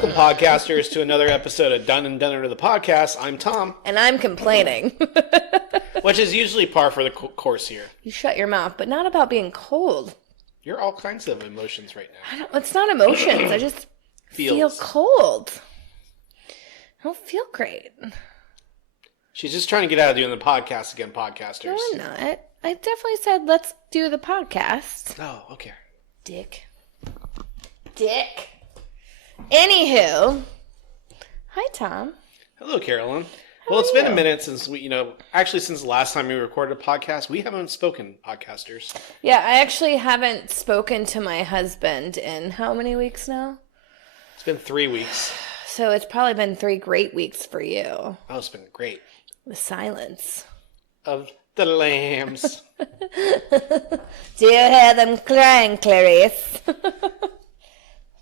Welcome, podcasters, to another episode of Done and Done the podcast. I'm Tom. And I'm complaining. Which is usually par for the course here. You shut your mouth, but not about being cold. You're all kinds of emotions right now. It's not emotions. I just feel cold. I don't feel great. She's just trying to get out of doing the podcast again, podcasters. No, I'm not. I definitely said, let's do the podcast. Oh, okay. Dick. Anywho. Hi, Tom. Hello, Carolyn. Well, it's been a minute since since the last time we recorded a podcast, we haven't spoken, podcasters. Yeah, I actually haven't spoken to my husband in how many weeks now? It's been 3 weeks. So it's probably been 3 great weeks for you. Oh, it's been great. The silence of the lambs. Do you hear them crying, Clarice?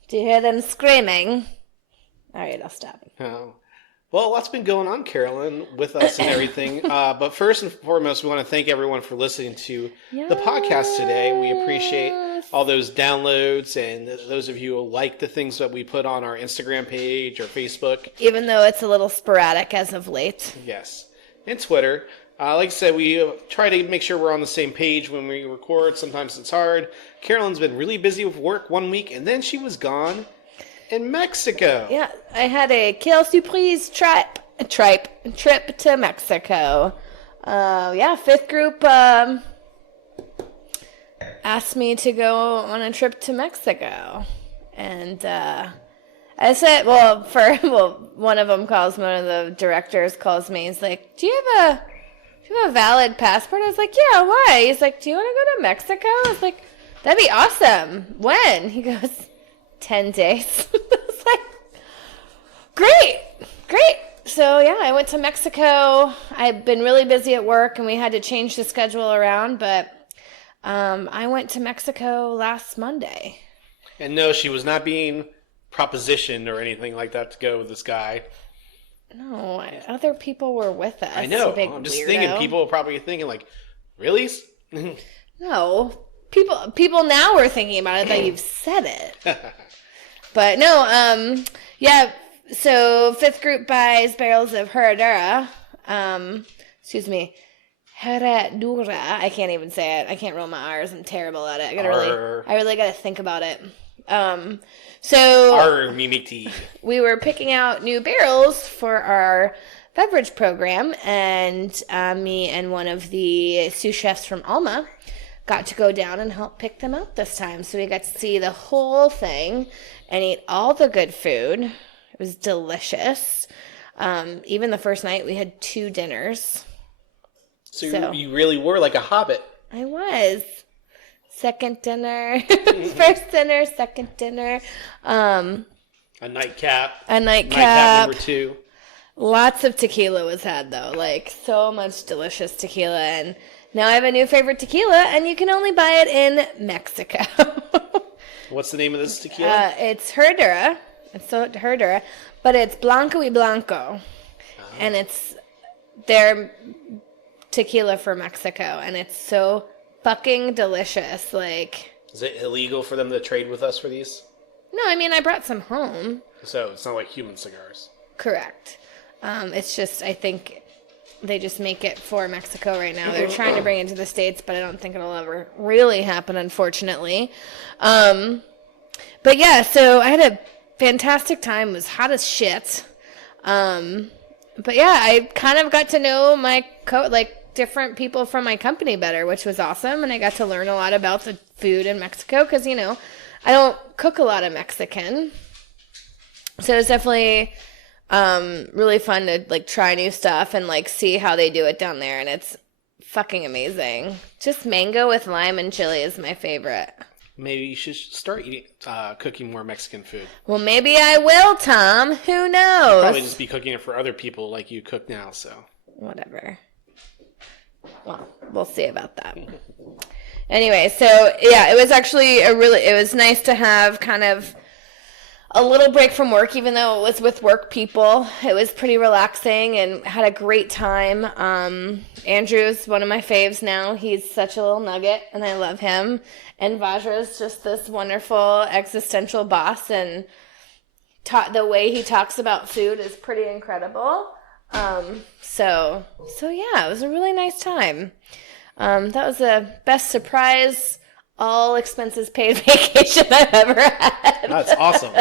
Do you hear them screaming? All right, I'll stop. Oh. Well, lots been going on, Carolyn, with us and everything. But first and foremost, we want to thank everyone for listening to the podcast today. We appreciate all those downloads and those of you who like the things that we put on our Instagram page or Facebook. Even though it's a little sporadic as of late. Yes. And Twitter. Like I said, we try to make sure we're on the same page when we record. Sometimes it's hard. Carolyn's been really busy with work 1 week, and then she was gone in Mexico. Yeah, I had a Quelle Surprise trip to Mexico. Fifth group asked me to go on a trip to Mexico. And I said, one of the directors calls me. He's like, do you have a valid passport? I was like, yeah, why? He's like, do you want to go to Mexico? I was like, that'd be awesome. When? He goes, 10 days. I was like, great. So, yeah, I went to Mexico. I've been really busy at work, and we had to change the schedule around, but I went to Mexico last Monday. And no, she was not being propositioned or anything like that to go with this guy. No, other people were with us. I know. I'm just thinking, people are probably thinking, like, really? No. People now are thinking about it that you've said it. But no, so fifth group buys barrels of Herradura. Herradura. I can't even say it. I can't roll my R's. I'm terrible at it. I really got to think about it. We were picking out new barrels for our beverage program, and me and one of the sous chefs from Alma got to go down and help pick them out this time. So we got to see the whole thing and eat all the good food. It was delicious. Even the first night, we had 2 dinners. So you really were like a hobbit. I was. Second dinner, first dinner, second dinner. A nightcap. Nightcap number 2. Lots of tequila was had, though. Like, so much delicious tequila. And now I have a new favorite tequila, and you can only buy it in Mexico. What's the name of this tequila? It's Herradura. It's Herradura, but it's Blanco y Blanco. Oh. And it's their tequila for Mexico, and it's so fucking delicious. Like, is it illegal for them to trade with us for these? No, I mean, I brought some home. So it's not like human cigars. Correct. It's just, I think they just make it for Mexico right now. They're trying to bring it to the States, but I don't think it'll ever really happen, unfortunately. But yeah, so I had a fantastic time. It was hot as shit. But yeah, I kind of got to know my different people from my company better, which was awesome. And I got to learn a lot about the food in Mexico because, I don't cook a lot of Mexican. So it was definitely really fun to try new stuff and see how they do it down there. And it's fucking amazing. Just mango with lime and chili is my favorite. Maybe you should start cooking more Mexican food. Well, maybe I will, Tom. Who knows? You'll probably just be cooking it for other people like you cook now, so. Whatever. Well, we'll see about that. Anyway, so yeah, it was actually it was nice to have kind of a little break from work, even though it was with work people. It was pretty relaxing and had a great time. Andrew's one of my faves now. He's such a little nugget, and I love him. And Vajra's just this wonderful existential boss, and the way he talks about food is pretty incredible. So yeah, it was a really nice time. That was the best surprise, all expenses paid vacation I've ever had. That's awesome.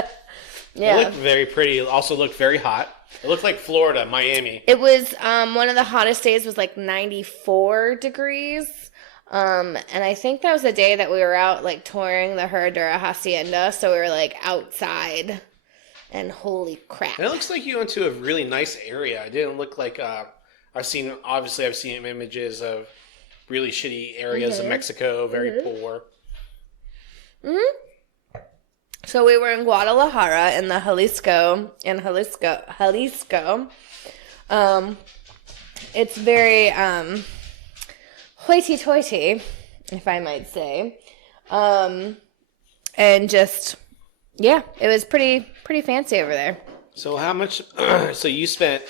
Yeah. It looked very pretty. It also looked very hot. It looked like Florida, Miami. It was, one of the hottest days was like 94 degrees. And I think that was the day that we were out like touring the Herradura Hacienda. So we were like outside, and holy crap. And it looks like you went to a really nice area. It didn't look like, I've seen images of really shitty areas of Mexico, very poor. Mm-hmm. So we were in Guadalajara in the Jalisco. It's very hoity-toity, if I might say. And just, yeah, it was pretty fancy over there. So how much, so you spent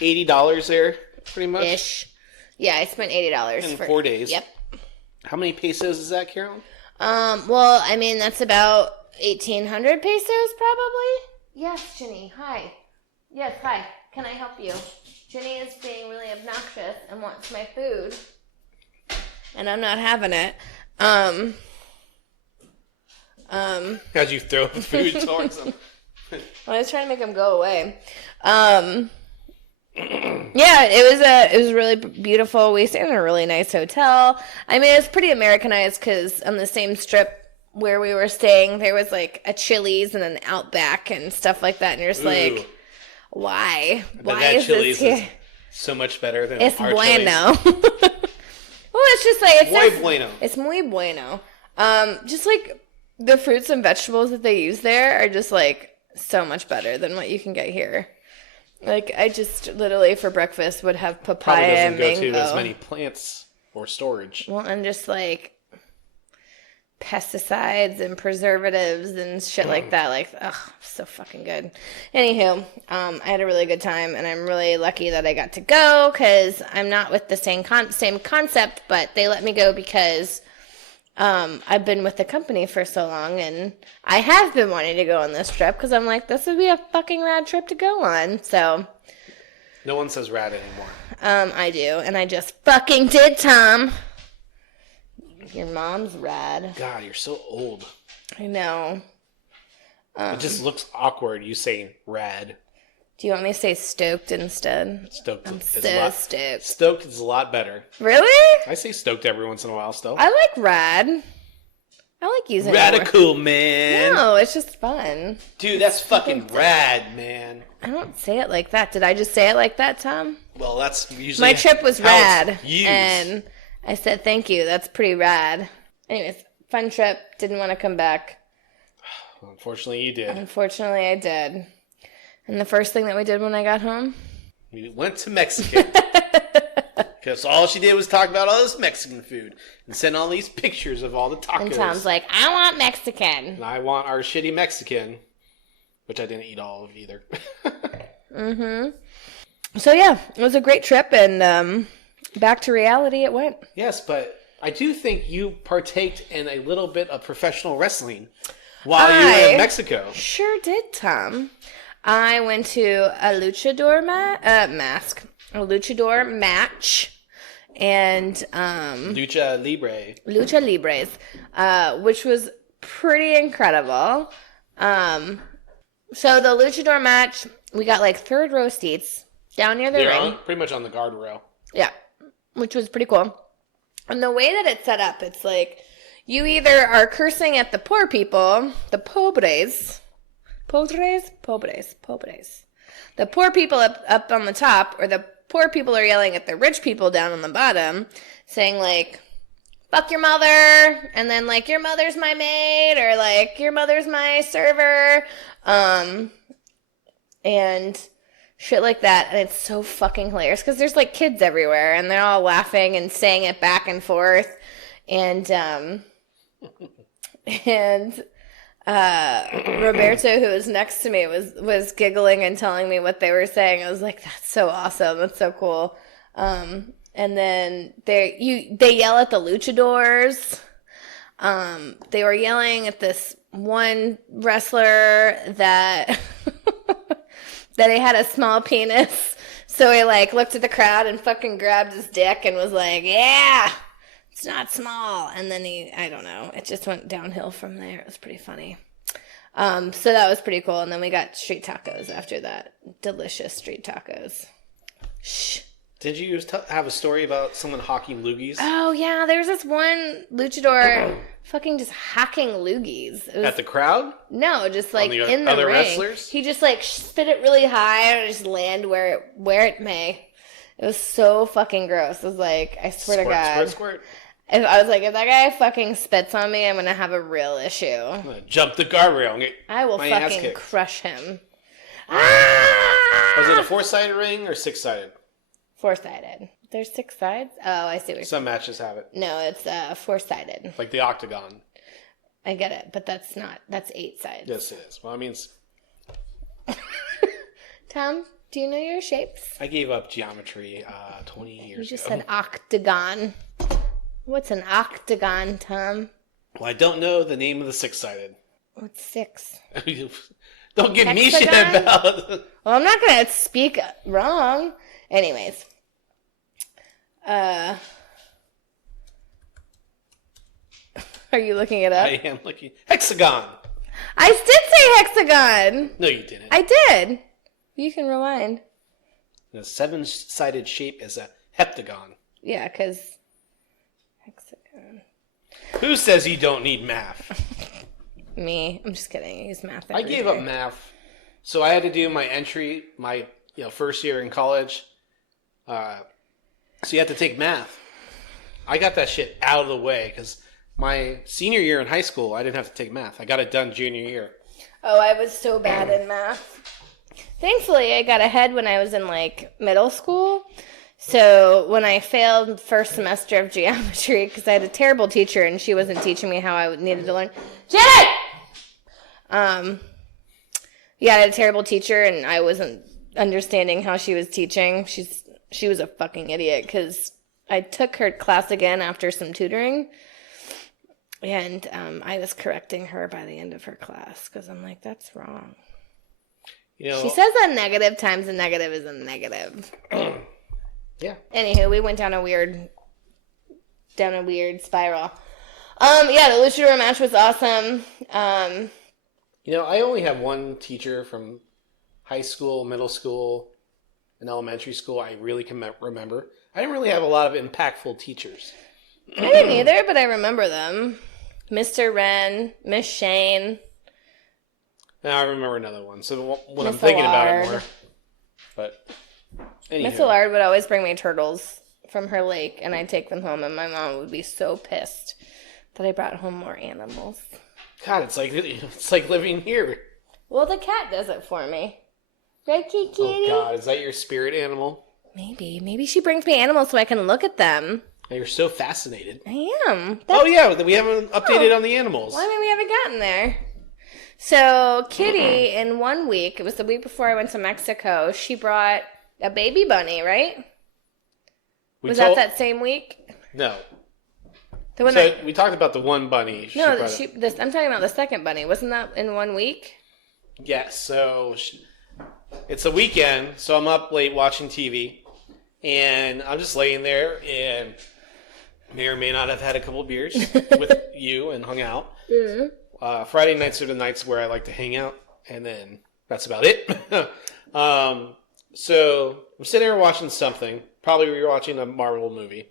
$80 there, pretty much? Ish. Yeah, I spent $80 in 4 days. Yep. How many pesos is that, Carolyn? Well, I mean, that's about 1,800 pesos, probably. Yes, Ginny. Hi. Yes, hi. Can I help you? Ginny is being really obnoxious and wants my food, and I'm not having it. How'd you throw the food towards them? I was trying to make him go away. Yeah, it was really beautiful. We stayed in a really nice hotel. I mean, it's pretty Americanized because on the same strip where we were staying, there was like a Chili's and an Outback and stuff like that. And you're just like, why? Why is Chili's this here? Is so much better than It's our bueno. Chili's. Well, it's just like muy bueno. It's muy bueno. Just like the fruits and vegetables that they use there are just like so much better than what you can get here. Like, I just literally for breakfast would have papaya and mango. Probably doesn't go to as many plants or storage. Well, and just like pesticides and preservatives and shit like that. Like, ugh, so fucking good. Anywho, I had a really good time, and I'm really lucky that I got to go because I'm not with the same concept, but they let me go because I've been with the company for so long, and I have been wanting to go on this trip because I'm like, this would be a fucking rad trip to go on. So no one says rad anymore. I do, and I just fucking did, Tom. Your mom's rad. God, you're so old. I know. It just looks awkward you saying rad. Do you want me to say stoked instead? Stoked. I'm so stoked. Stoked is a lot better. Really? I say stoked every once in a while still. I like rad. I like using Radical, man. No, it's just fun. Dude, that's fucking rad, man. I don't say it like that. Did I just say it like that, Tom? Well, that's usually my trip was rad. Used. And I said thank you. That's pretty rad. Anyways, fun trip. Didn't want to come back. Unfortunately, you did. Unfortunately, I did. And the first thing that we did when I got home? We went to Mexico. Because all she did was talk about all this Mexican food and send all these pictures of all the tacos. And Tom's like, I want Mexican. And I want our shitty Mexican, which I didn't eat all of either. So yeah, it was a great trip, and back to reality it went. Yes, but I do think you partaked in a little bit of professional wrestling while you were in Mexico. Sure did, Tom. I went to a luchador a luchador match, and Lucha Libres, which was pretty incredible. So the luchador match, we got like third row seats down near the ring. Pretty much on the guardrail. Yeah, which was pretty cool. And the way that it's set up, it's like you either are cursing at the poor people, the pobres. The poor people up on the top, or the poor people are yelling at the rich people down on the bottom, saying like, fuck your mother, and then like, your mother's my maid, or like, your mother's my server, and shit like that. And it's so fucking hilarious because there's like kids everywhere, and they're all laughing and saying it back and forth, and Roberto, who was next to me, was giggling and telling me what they were saying. I was like, that's so awesome. That's so cool. And then they yell at the luchadors. They were yelling at this one wrestler that that he had a small penis. So he, like, looked at the crowd and fucking grabbed his dick and was like, yeah, it's not small. And then I don't know, it just went downhill from there. It was pretty funny. So that was pretty cool. And then we got street tacos after that. Delicious street tacos. Shh. Did you have a story about someone hawking loogies? Oh, yeah. There was this one luchador fucking just hacking loogies. At the crowd? No, just like in the other ring. Wrestlers? He just like spit it really high and just land where it may. It was so fucking gross. It was like, I swear to God. Squirt. I was like, if that guy fucking spits on me, I'm going to have a real issue. I'm going to jump the guardrail and get I will my ass fucking kicked. crush him. Was it a 4-sided ring or 6-sided? 4-sided. There's 6 sides? Oh, I see what you're saying. Some matches have it. No, it's 4-sided. Like the octagon. I get it, but that's 8 sides. Yes, it is. Well, I mean, Tom, do you know your shapes? I gave up geometry 20 years ago. You just said octagon. What's an octagon, Tom? Well, I don't know the name of the 6-sided. What's 6? Don't give me shit Hexagon? about it. Well, I'm not going to speak wrong. Anyways. Are you looking it up? I am looking. Hexagon. I did say hexagon. No, you didn't. I did. You can rewind. The 7-sided shape is a heptagon. Yeah, because hexagon. Who says you don't need math? Me. I'm just kidding. I use math. I gave up math. So I had to do my entry, my first year in college. So you have to take math. I got that shit out of the way because my senior year in high school, I didn't have to take math. I got it done junior year. Oh, I was so bad in math. Thankfully, I got ahead when I was in, like, middle school. So when I failed first semester of geometry, because I had a terrible teacher and she wasn't teaching me how I needed to learn. Janet! Yeah, I had a terrible teacher and I wasn't understanding how she was teaching. She was a fucking idiot because I took her class again after some tutoring. And I was correcting her by the end of her class because I'm like, that's wrong. She says a negative times a negative is a negative. Yeah. Anywho, we went down a weird spiral. Yeah, the luchador match was awesome. I only have one teacher from high school, middle school, and elementary school I really can remember. I didn't really have a lot of impactful teachers. I didn't either, but I remember them. Mr. Wren, Miss Shane. Now I remember another one. So when I'm Miss thinking about Allard. it more. But anywho. Miss Allard would always bring me turtles from her lake, and I'd take them home, and my mom would be so pissed that I brought home more animals. God, it's like living here. Well, the cat does it for me. Right, Kitty? Oh, God, is that your spirit animal? Maybe she brings me animals so I can look at them. You're so fascinated. I am. Oh, yeah, we haven't updated on the animals. Well, I mean, we haven't gotten there. So, Kitty, in 1 week, it was the week before I went to Mexico, she brought a baby bunny, right? Was that same week? No. The one we talked about the one bunny. I'm talking about the second bunny. Wasn't that in 1 week? Yes, so it's a weekend, so I'm up late watching TV, and I'm just laying there, and may or may not have had a couple beers with you and hung out. Mm-hmm. Friday nights are the nights where I like to hang out, and then that's about it. So I'm sitting there watching something, probably rewatching a Marvel movie,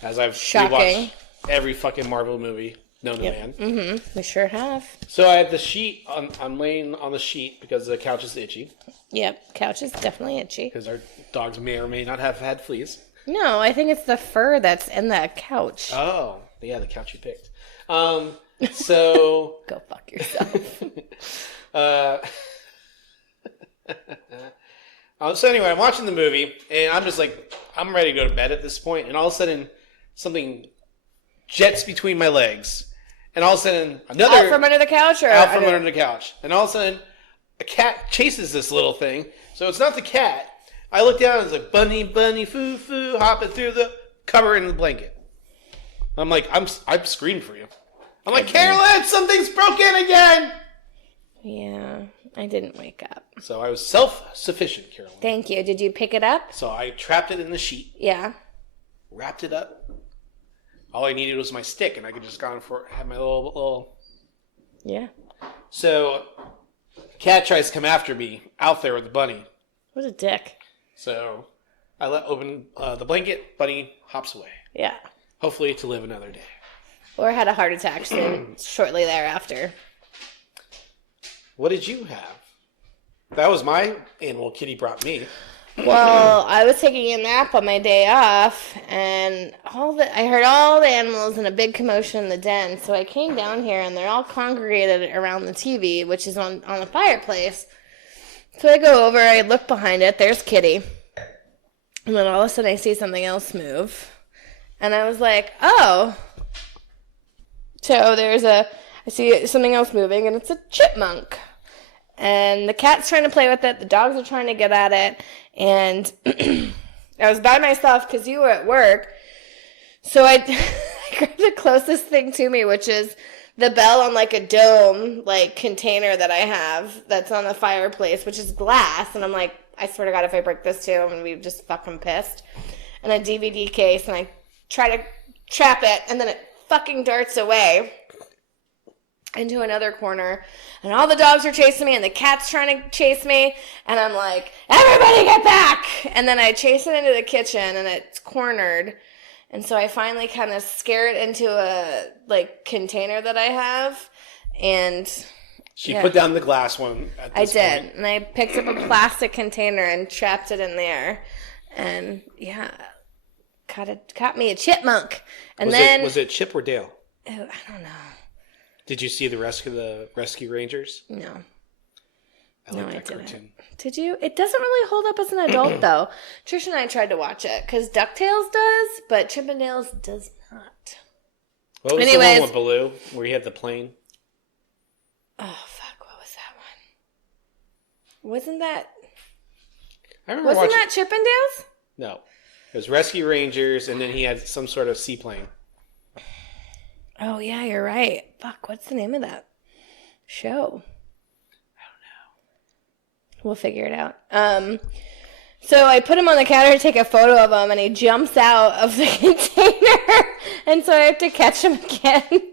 as I've rewatched every fucking Marvel movie known to man. Mm-hmm. We sure have. So I had the sheet, I'm laying on the sheet because the couch is itchy. Yep, couch is definitely itchy. Because our dogs may or may not have had fleas. No, I think it's the fur that's in the couch. Oh, yeah, the couch you picked. So... Go fuck yourself. So anyway, I'm watching the movie, and I'm just like, I'm ready to go to bed at this point, and all of a sudden, something jets between my legs, and all of a sudden, Out from under the couch? Out from under the couch. And all of a sudden, a cat chases this little thing, so it's not the cat. I look down, and it's like, bunny, bunny, foo, foo, hopping through the cover in the blanket. I'm like, I'm screaming for you. I'm like, Carolyn, something's broken again! Yeah. I didn't wake up. So I was self-sufficient, Carolyn. Thank you. Did you pick it up? So I trapped it in the sheet. Yeah. Wrapped it up. All I needed was my stick, and I could just have my little... Yeah. So, cat tries to come after me out there with the bunny. What a dick. So, I let open the blanket, bunny hops away. Yeah. Hopefully to live another day. Or had a heart attack shortly thereafter. What did you have? That was my animal Kitty brought me. Well, I was taking a nap on my day off, and I heard all the animals in a big commotion in the den. So I came down here, and they're all congregated around the TV, which is on the fireplace. So I go over, I look behind it, there's Kitty. And then all of a sudden I see something else move. And I was like, oh. So I see something else moving, and it's a chipmunk. And the cat's trying to play with it, the dogs are trying to get at it, and I was by myself because you were at work. So I grabbed the closest thing to me, which is the bell on like a dome container that I have that's on the fireplace, which is glass. And I'm like, I swear to God, if I break this too, I'm going to be just fucking pissed. And a DVD case, and I try to trap it, and then it fucking darts away into another corner, and all the dogs are chasing me, and the cat's trying to chase me, and I'm like, everybody get back! And then I chase it into the kitchen, and it's cornered, and so I finally kind of scare it into a container that I have, and she put down the glass one at this point. I did, and I picked up a plastic container and trapped it in there, and caught me a chipmunk. And was it Chip or Dale? Oh, I don't know. Did you see the Rescue Rangers? No. I like that cartoon. Did you? It doesn't really hold up as an adult, though. Trish and I tried to watch it, because DuckTales does, but Chip and Dale's does not. What was the one with Baloo, where he had the plane? Oh, fuck, what was that one? Wasn't that Chip and Dale's? No. It was Rescue Rangers, and then he had some sort of seaplane. Oh, yeah, you're right. Fuck, what's the name of that show? I don't know. We'll figure it out. So I put him on the counter to take a photo of him, and he jumps out of the container, and so I have to catch him again.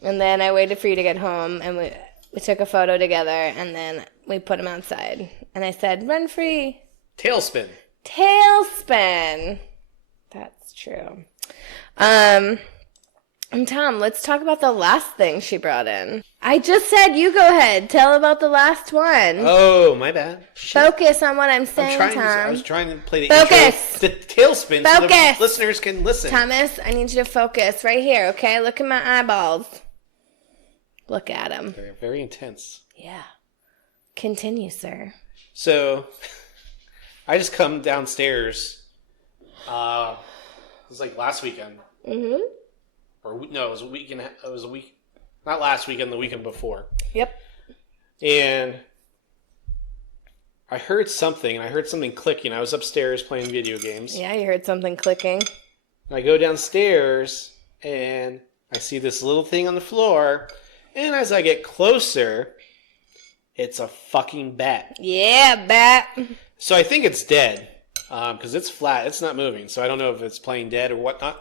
And then I waited for you to get home, and we took a photo together, and then we put him outside. And I said, run free. Tailspin. That's true. And Tom, let's talk about the last thing she brought in. I just said you go ahead. Tell about the last one. Oh, my bad. Shit. Focus on what I'm saying, Tom. I was trying to play the focus. Intro, the tailspin, focus. So the listeners can listen. Thomas, I need you to focus right here, okay? Look at my eyeballs. Look at them. They're very intense. Yeah. Continue, sir. So, I just come downstairs. It was like last weekend. Mm-hmm. Or no, it was a weekend. It was a week, not last weekend, the weekend before. Yep. And I heard something, and I heard something clicking. I was upstairs playing video games. Yeah, you heard something clicking. And I go downstairs, and I see this little thing on the floor. And as I get closer, it's a fucking bat. Yeah, bat. So I think it's dead, because it's flat. It's not moving. So I don't know if it's playing dead or whatnot.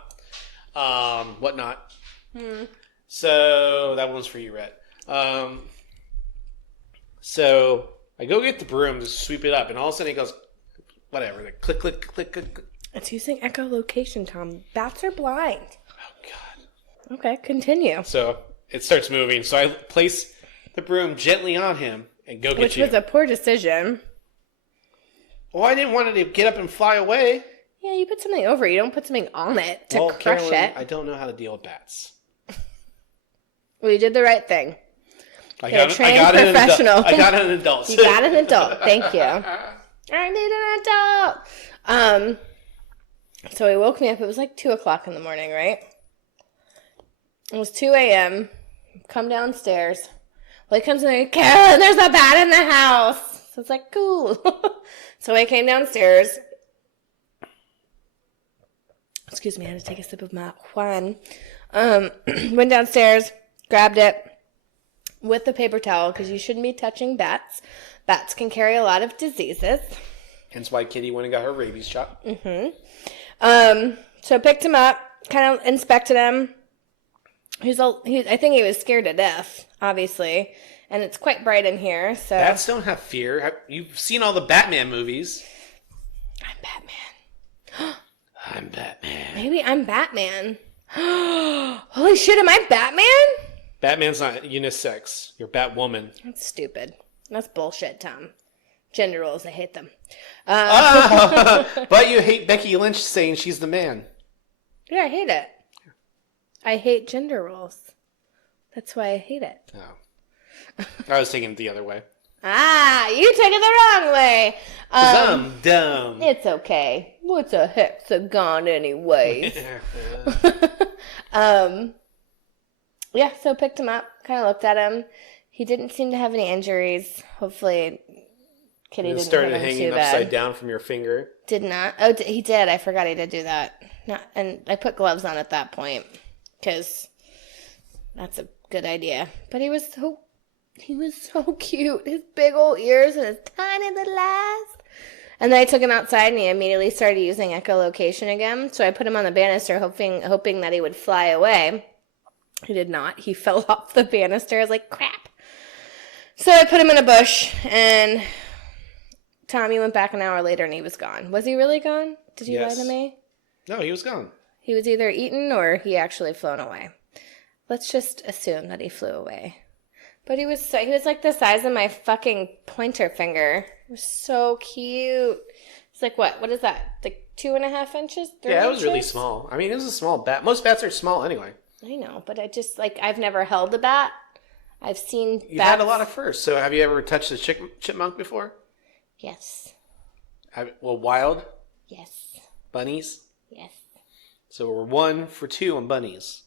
So that one's for you, Rhett. So I go get the broom to sweep it up, and all of a sudden it goes, whatever, like click, click, click, click, click. It's using echolocation, Tom. Bats are blind. Oh, God. Okay, continue. So it starts moving. So I place the broom gently on him and go get Which you. was a poor decision. Well, I didn't want it to get up and fly away. Yeah, you put something over it. You don't put something on it to crush Carolyn, it. I don't know how to deal with bats. Well, you did the right thing. I got an adult. You got an adult. Thank you. I need an adult. So he woke me up. It was like 2 o'clock in the morning, right? It was 2 a.m. Come downstairs. Well, he comes in, Carolyn, there's a bat in the house. So it's like, cool. So I came downstairs. Excuse me, I had to take a sip of my Juan. Went downstairs, grabbed it, with a paper towel because you shouldn't be touching bats. Bats can carry a lot of diseases. Hence why Kitty went and got her rabies shot. So I picked him up, kind of inspected him. I think he was scared to death, obviously. And it's quite bright in here, so... Bats don't have fear. You've seen all the Batman movies. I'm Batman. I'm Batman. Maybe I'm Batman. Holy shit, am I Batman? Batman's not unisex. You're Batwoman. That's stupid. That's bullshit, Tom. Gender roles, I hate them. But you hate Becky Lynch saying she's the man. Yeah, I hate it. I hate gender roles. That's why I hate it. Oh. I was taking it the other way. You took it the wrong way. 'Cause I'm dumb. It's okay. What's a hexagon anyways? Yeah, so picked him up, kind of looked at him. He didn't seem to have any injuries. Hopefully, Kitty didn't started hit him hanging too bad. upside down from your finger. Did not. Oh, he did. I forgot he did do that. And I put gloves on at that point because that's a good idea. But he was so cute. His big old ears and his tiny little eyes. And then I took him outside and he immediately started using echolocation again. So I put him on the banister hoping that he would fly away. He did not. He fell off the banister. I was like, crap. So I put him in a bush and Tommy went back an hour later and he was gone. Was he really gone? Did you lie to me? No, he was gone. He was either eaten or he actually flown away. Let's just assume that he flew away. But he was like the size of my fucking pointer finger. It was so cute. It's like what is that? Like 2.5 inches? 3 Yeah, it was inches? really small. I mean, it was a small bat. Most bats are small anyway. I know, but I just I've never held a bat. I've seen You've bats. had a lot of furs. So have you ever touched a chipmunk before? Yes. Wild? Yes. Bunnies? Yes. So we're 1 for 2 on bunnies.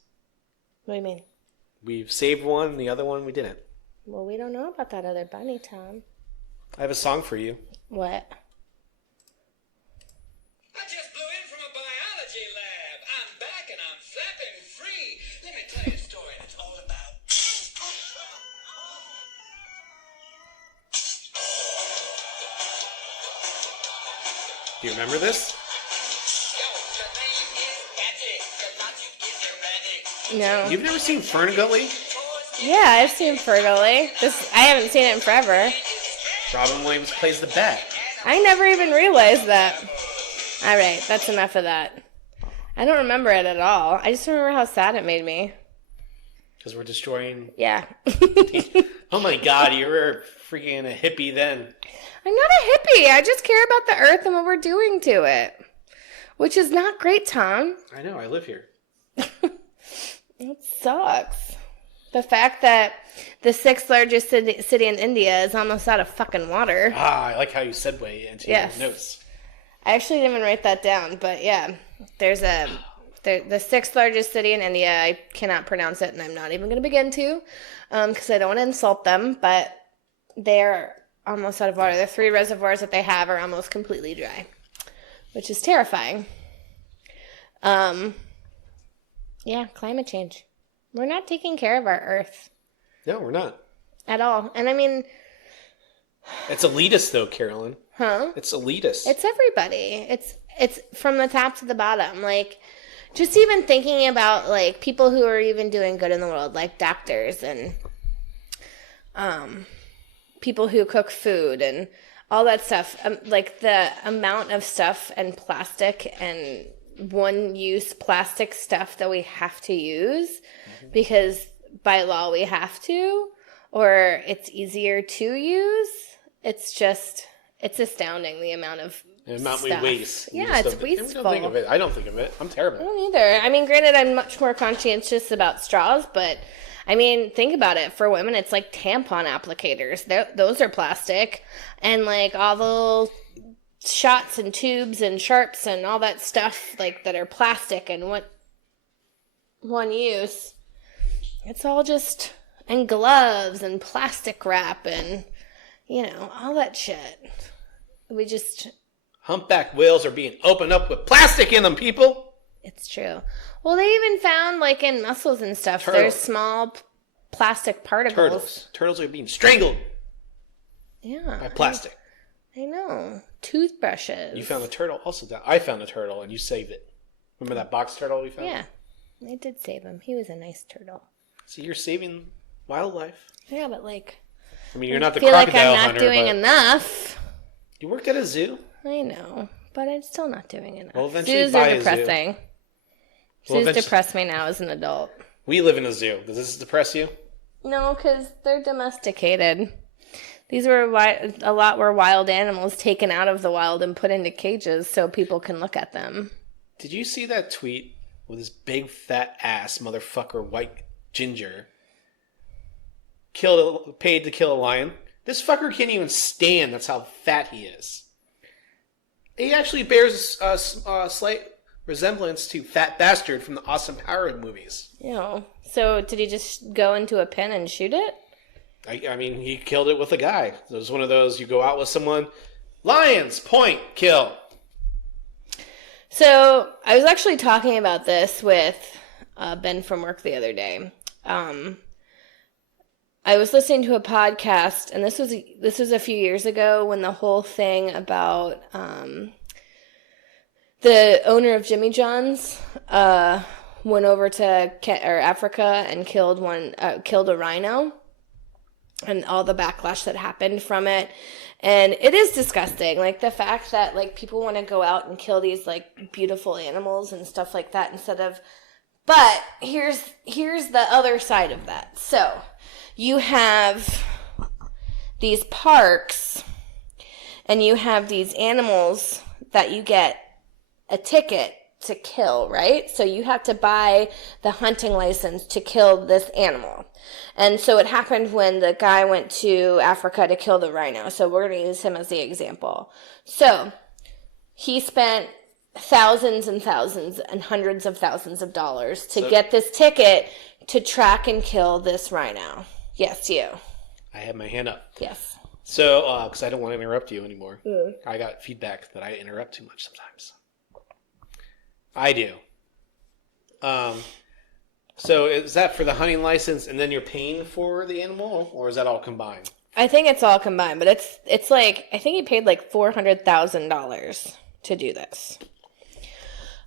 What do you mean? We've saved one, the other one we didn't. Well, we don't know about that other bunny, Tom. I have a song for you. What? I just blew in from a biology lab. I'm back and I'm flapping free. Let me tell you a story that's all about... Do you remember this? No. You've never seen Ferngully? Yeah, I've seen Ferngully. I haven't seen it in forever. Robin Williams plays the bat. I never even realized that. All right, that's enough of that. I don't remember it at all. I just remember how sad it made me. Because we're destroying... Yeah. Oh my god, you were freaking a hippie then. I'm not a hippie. I just care about the earth and what we're doing to it. Which is not great, Tom. I know, I live here. It sucks. The fact that the 6th largest city in India is almost out of fucking water. I like how you segue into your notes. I actually didn't even write that down, but yeah. There's the 6th largest city in India. I cannot pronounce it, and I'm not even going to begin to, because I don't want to insult them, but they're almost out of water. The 3 reservoirs that they have are almost completely dry, which is terrifying. Yeah, climate change. We're not taking care of our Earth. No, we're not. At all. And I mean... It's elitist, though, Carolyn. Huh? It's elitist. It's everybody. It's from the top to the bottom. Like, just even thinking about, like, people who are even doing good in the world, like doctors and people who cook food and all that stuff. Like, the amount of stuff and plastic and one-use plastic stuff that we have to use because by law we have to, or it's easier to use. It's astounding the amount of stuff. We waste. Yeah, it's wasteful. Don't think of it. I don't think of it. I'm terrible. I don't either. I mean, granted, I'm much more conscientious about straws, but I mean, think about it. For women, it's like tampon applicators. Those are plastic, and like all the shots and tubes and sharps and all that stuff like that are plastic and one use. It's all just, and gloves and plastic wrap and all that shit. We just... Humpback whales are being opened up with plastic in them, people. It's true. Well, they even found, like, in mussels and stuff, Turtle. there's small plastic particles. Turtles are being strangled by plastic. I know. Toothbrushes. You found a turtle also down. I found a turtle and you saved it. Remember that box turtle we found? Yeah. I did save him. He was a nice turtle. So you're saving wildlife. Yeah, but like... I mean, you're not the crocodile hunter. I feel like I'm not doing enough. You worked at a zoo? I know, but I'm still not doing enough. Well, eventually Zoos are depressing. Zoos depress me now as an adult. We live in a zoo. Does this depress you? No, because they're domesticated. These were a lot were wild animals taken out of the wild and put into cages so people can look at them. Did you see that tweet with this big fat ass motherfucker white ginger paid to kill a lion? This fucker can't even stand. That's how fat he is. He actually bears a slight resemblance to Fat Bastard from the Austin Powers movies. So did he just go into a pen and shoot it? I mean, he killed it with a guy. It was one of those, you go out with someone, lions, point, kill. So I was actually talking about this with Ben from work the other day. I was listening to a podcast, and this was a few years ago when the whole thing about the owner of Jimmy John's went over to Africa and killed a rhino, and all the backlash that happened from it. And it is disgusting, like the fact that like people want to go out and kill these like beautiful animals and stuff like that instead of. But here's the other side of that. So you have these parks, and you have these animals that you get a ticket to kill, right? So you have to buy the hunting license to kill this animal. And so it happened when the guy went to Africa to kill the rhino. So we're going to use him as the example. So he spent thousands and thousands and hundreds of thousands of dollars to get this ticket to track and kill this rhino. Yes, you. I have my hand up. Yes. So, because I don't want to interrupt you anymore. I got feedback that I interrupt too much sometimes. I do. So is that for the hunting license and then you're paying for the animal, or is that all combined? I think it's all combined, but it's like, I think he paid like $400,000 to do this.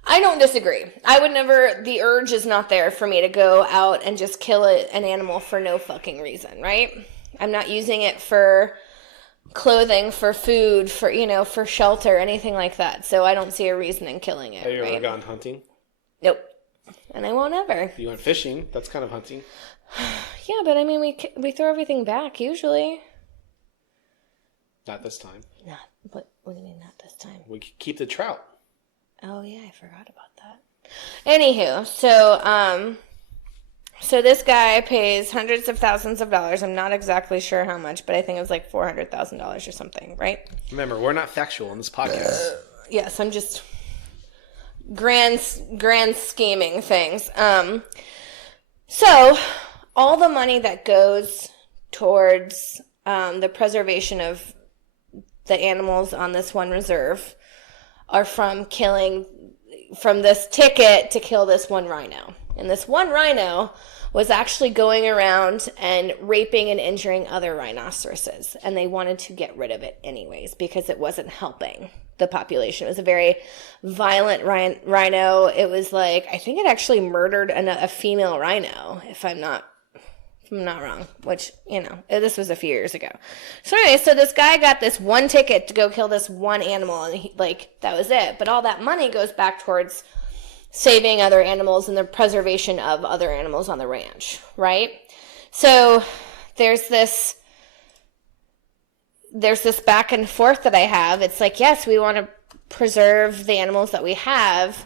I don't disagree. I would never, the urge is not there for me to go out and just kill an animal for no fucking reason, right? I'm not using it for clothing, for food, for shelter, anything like that. So I don't see a reason in killing it. Have you ever gone hunting? Nope. And I won't ever. You went fishing. That's kind of hunting. Yeah, but I mean, we throw everything back usually. Not this time. What do you mean not this time? We keep the trout. Oh yeah, I forgot about that. Anywho, so this guy pays hundreds of thousands of dollars. I'm not exactly sure how much, but I think it was like $400,000 or something, right? Remember, we're not factual on this podcast. Yes, I'm just grand scheming things. So all the money that goes towards the preservation of the animals on this one reserve are from this ticket to kill this one rhino. And this one rhino was actually going around and raping and injuring other rhinoceroses. And they wanted to get rid of it anyways because it wasn't helping the population. It was a very violent rhino. It was like, I think it actually murdered a female rhino, if I'm not wrong, which, this was a few years ago. So anyway, so this guy got this one ticket to go kill this one animal, and that was it. But all that money goes back towards saving other animals and the preservation of other animals on the ranch, right? So there's this back and forth that I have. It's like, yes, we want to preserve the animals that we have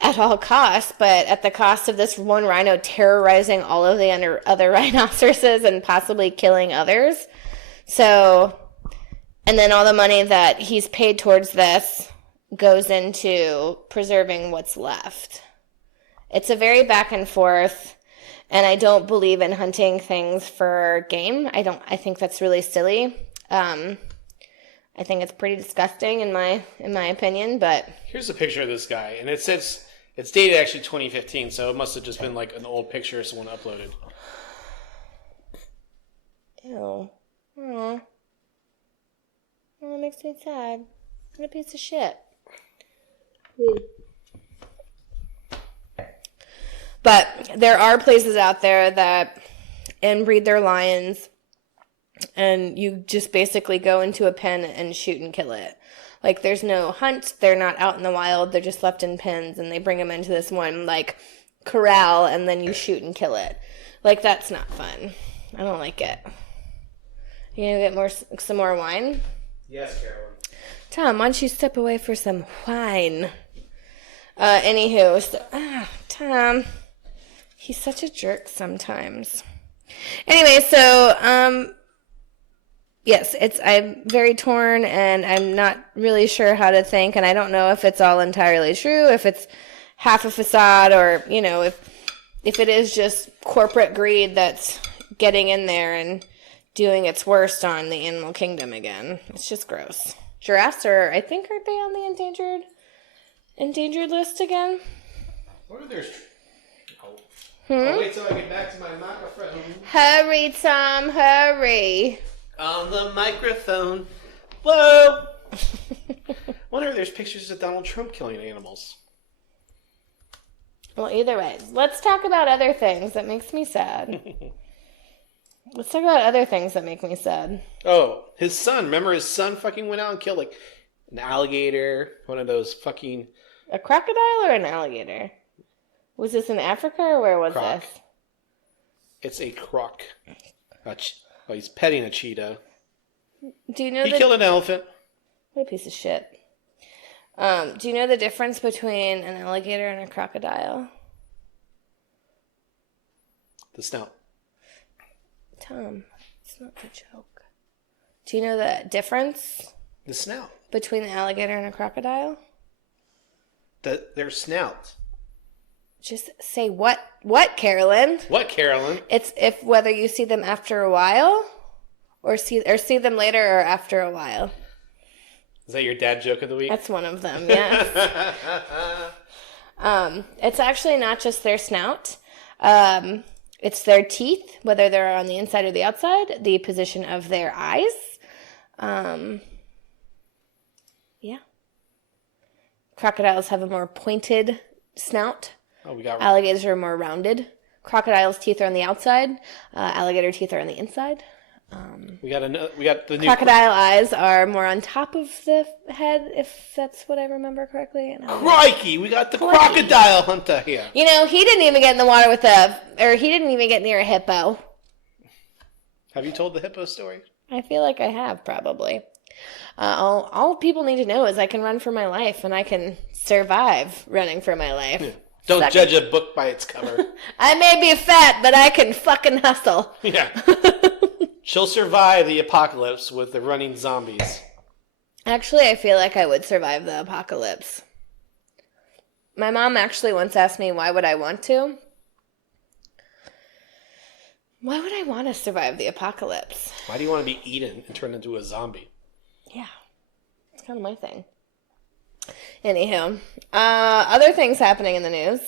at all costs, but at the cost of this one rhino terrorizing all of the other rhinoceroses and possibly killing others. So, and then all the money that he's paid towards this goes into preserving what's left. It's a very back and forth, and I don't believe in hunting things for game. I think that's really silly. I think it's pretty disgusting in my opinion, but here's a picture of this guy, and it says it's dated actually 2015, so it must have just been like an old picture someone uploaded. Ew. Aw. Oh, that makes me sad. What a piece of shit. But there are places out there that inbreed their lions, and you just basically go into a pen and shoot and kill it. Like, there's no hunt. They're not out in the wild. They're just left in pens, and they bring them into this one, like, corral, and then you shoot and kill it. Like, that's not fun. I don't like it. You gonna get some more wine? Yes, Carolyn. Tom, why don't you step away for some wine? Anywho, so, Tom, he's such a jerk sometimes. Anyway, so, yes, I'm very torn, and I'm not really sure how to think, and I don't know if it's all entirely true, if it's half a facade, or, you know, if it is just corporate greed that's getting in there and doing its worst on the animal kingdom again. It's just gross. Giraffes are, I think, aren't they on the endangered list again? What are their... I'll wait till I get back to my microphone. Hurry, Tom, hurry. On the microphone. Whoa! Wonder if there's pictures of Donald Trump killing animals. Well, either way, let's talk about other things that makes me sad. Let's talk about other things that make me sad. Oh, his son. Remember his son fucking went out and killed, like, an alligator. One of those fucking... A crocodile or an alligator? Was this in Africa or where was Croc. this? It's a croc. He's petting a cheetah. Do you know He killed an elephant. What a piece of shit. Do you know the difference between an alligator and a crocodile? The snout. Tom, it's not a joke. Do you know the difference The snout. between an alligator and a crocodile? Their snout. Just say what, Carolyn? What, Carolyn? It's if whether you see them after a while or see them later or after a while. Is that your dad joke of the week? That's one of them, yes. It's actually not just their snout. It's their teeth, whether they're on the inside or the outside, the position of their eyes. Yeah. Crocodiles have a more pointed snout. Oh, we got... Alligators are more rounded. Crocodile's teeth are on the outside. Alligator teeth are on the inside. We got the new... Crocodile eyes are more on top of the head, if that's what I remember correctly. And Crikey! We got the crocodile hunter here. you know, he didn't even get in the water he didn't even get near a hippo. Have you told the hippo story? I feel like I have, probably. All people need to know is I can run for my life, and I can survive running for my life. Yeah. Don't judge a book by its cover. I may be fat, but I can fucking hustle. Yeah. She'll survive the apocalypse with the running zombies. Actually, I feel like I would survive the apocalypse. My mom actually once asked me, why would I want to? Why would I want to survive the apocalypse? Why do you want to be eaten and turned into a zombie? Yeah, it's kind of my thing. Anywho, other things happening in the news.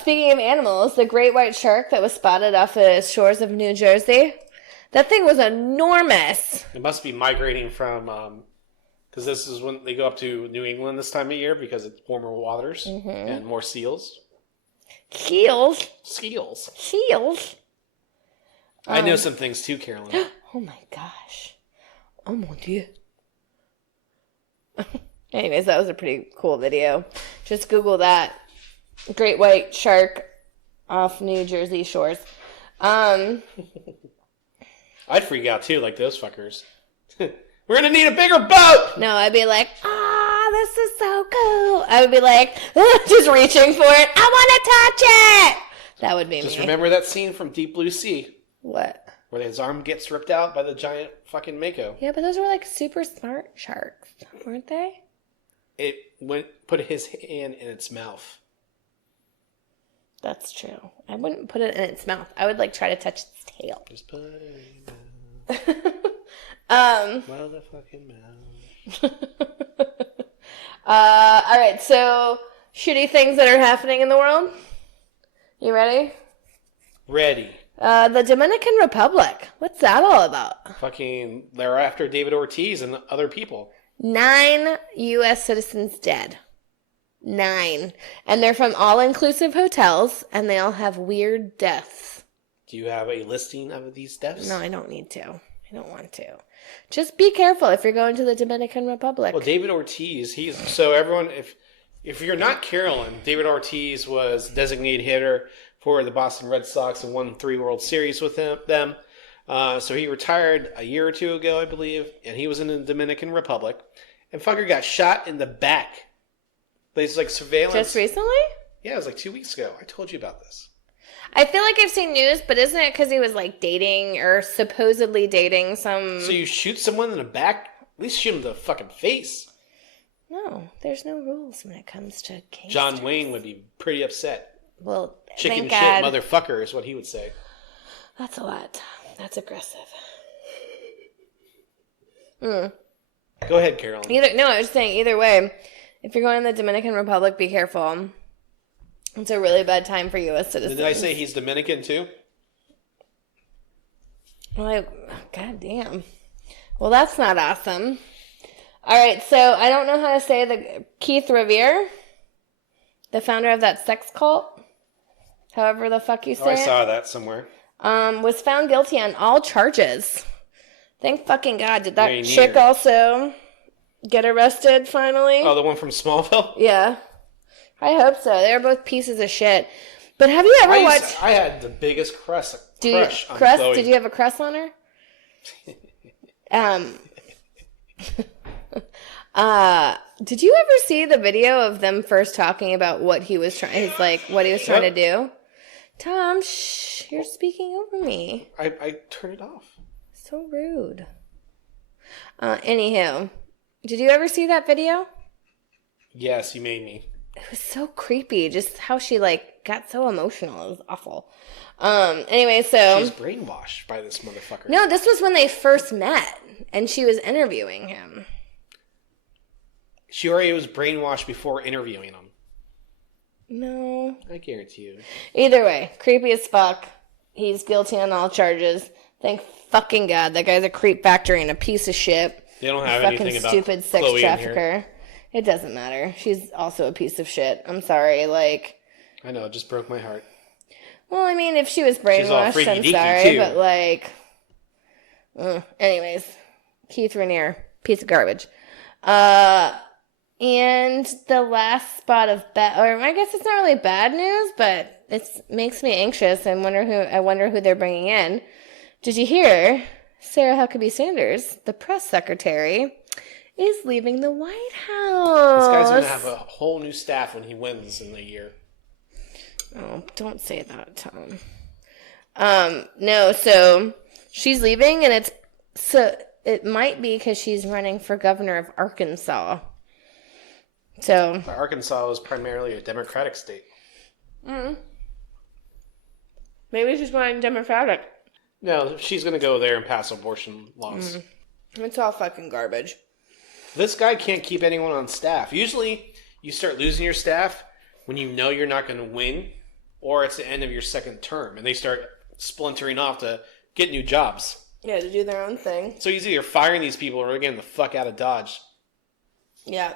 Speaking of animals, the great white shark that was spotted off the shores of New Jersey, that thing was enormous. It must be migrating from, because this is when they go up to New England this time of year because it's warmer waters and more seals. Seals? Seals. I know some things too, Carolyn. Oh my gosh. Oh mon dieu. Anyways, that was a pretty cool video. Just Google that. Great white shark off New Jersey shores. I'd freak out too, like those fuckers. We're gonna need a bigger boat! No, I'd be like, this is so cool. I would be like, just reaching for it. I want to touch it! That would be Just me. remember that scene from Deep Blue Sea. What? Where his arm gets ripped out by the giant fucking mako. Yeah, but those were like super smart sharks, weren't they? It put his hand in its mouth. That's true. I wouldn't put it in its mouth. I would like try to touch its tail. Just put it in your mouth. Motherfucking mouth. All right, so shitty things that are happening in the world. You ready? Ready. The Dominican Republic. What's that all about? Fucking, they're after David Ortiz and other people. 9 U.S. citizens dead. 9. And they're from all-inclusive hotels, and they all have weird deaths. Do you have a listing of these deaths? No, I don't need to. I don't want to. Just be careful if you're going to the Dominican Republic. Well, David Ortiz, so everyone, if you're not Carolyn, David Ortiz was designated hitter for the Boston Red Sox and won 3 World Series with them. So he retired a year or 2 ago, I believe, and he was in the Dominican Republic. And fucker got shot in the back. There's like surveillance. Just recently? Yeah, it was like 2 weeks ago. I told you about this. I feel like I've seen news, but isn't it because he was like dating or supposedly dating some... So you shoot someone in the back? At least shoot him in the fucking face. No, there's no rules when it comes to gangsters. John Wayne would be pretty upset. Well, Chicken thank shit God. motherfucker is what he would say. That's a lot. That's aggressive. Go ahead, Carolyn. I was saying, either way, if you're going to the Dominican Republic, be careful. It's a really bad time for U.S. citizens. Did I say he's Dominican too? Like, God damn. Well, that's not awesome. All right, so I don't know how to say the Keith Revere, the founder of that sex cult, however the fuck you say I saw that somewhere. was found guilty on all charges. Thank fucking God. Did that Me chick neither. also get arrested finally? Oh, the one from Smallville? Yeah. I hope so. They're both pieces of shit. But have you ever watched... I had the biggest crush on Crust? Chloe. Did you have a crush on her? Did you ever see the video of them first talking about what he was trying to do? Tom, shh, you're speaking over me. I turned it off. So rude. Anywho, did you ever see that video? Yes, you made me. It was so creepy, just how she got so emotional. It was awful. Anyway, so She's brainwashed by this motherfucker. no, this was when they first met, and she was interviewing him. She already was brainwashed before interviewing him. No. I guarantee you. Either way, creepy as fuck. He's guilty on all charges. Thank fucking God. That guy's a creep factory and a piece of shit. They don't have Fucking anything about stupid sex Chloe in here. trafficker. It doesn't matter. She's also a piece of shit. I'm sorry. I know, it just broke my heart. Well, I mean, if she was She's all brainwashed, freaky I'm deaky, sorry, too. but anyways, Keith Raniere, piece of garbage. And the last spot of or I guess it's not really bad news, but it makes me anxious and I wonder who they're bringing in. Did you hear Sarah Huckabee Sanders, the press secretary, is leaving the White House? This guy's going to have a whole new staff when he wins in the year. Oh, don't say that, Tom. No, so she's leaving, and it might be because she's running for governor of Arkansas. So Arkansas is primarily a Democratic state. maybe she's going Democratic. No, she's going to go there and pass abortion laws. It's all fucking garbage. This guy can't keep anyone on staff. Usually, you start losing your staff when you know you're not going to win, or it's the end of your second term, and they start splintering off to get new jobs. Yeah, to do their own thing. So he's either firing these people or getting the fuck out of Dodge. Yeah.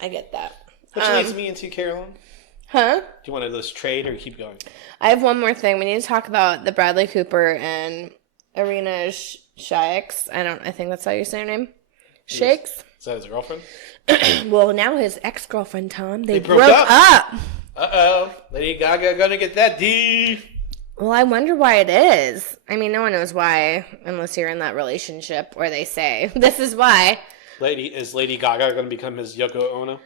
I get that. Which leads me into Carolyn. Huh? Do you want to just trade or keep going? I have one more thing. We need to talk about the Bradley Cooper and Irina Shayks. I think that's how you say her name. Shakes? Is that his girlfriend? Well, now his ex-girlfriend, Tom. They broke broke up. Uh-oh. Lady Gaga gonna get that D. Well, I wonder why it is. I mean, no one knows why unless you're in that relationship where they say, this is why. Is Lady Gaga gonna become his Yoko Ono?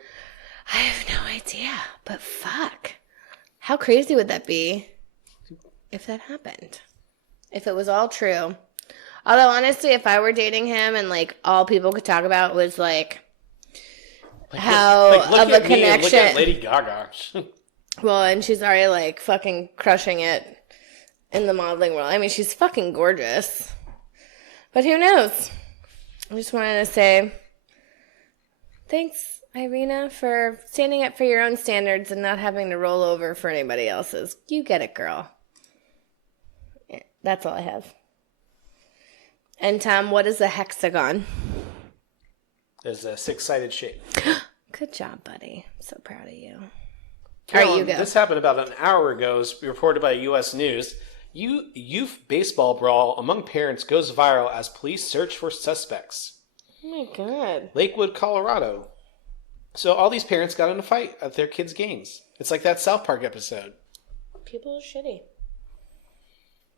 I have no idea, but fuck. How crazy would that be if that happened? If it was all true. Although, honestly, if I were dating him and, all people could talk about was, how look of at a me and connection. Look at Lady Gaga. Well, and she's already, fucking crushing it in the modeling world. I mean, she's fucking gorgeous. But who knows? I just wanted to say thanks, Irina, for standing up for your own standards and not having to roll over for anybody else's. You get it, girl. That's all I have. And Tom, what is a hexagon? It's a 6-sided shape. Good job, buddy. I'm so proud of you. Carolyn, All right, you go. this happened about an hour ago. It was reported by U.S. News. Youth baseball brawl among parents goes viral as police search for suspects. Oh my God. Lakewood, Colorado. So all these parents got in a fight at their kids' games. It's like that South Park episode. People are shitty.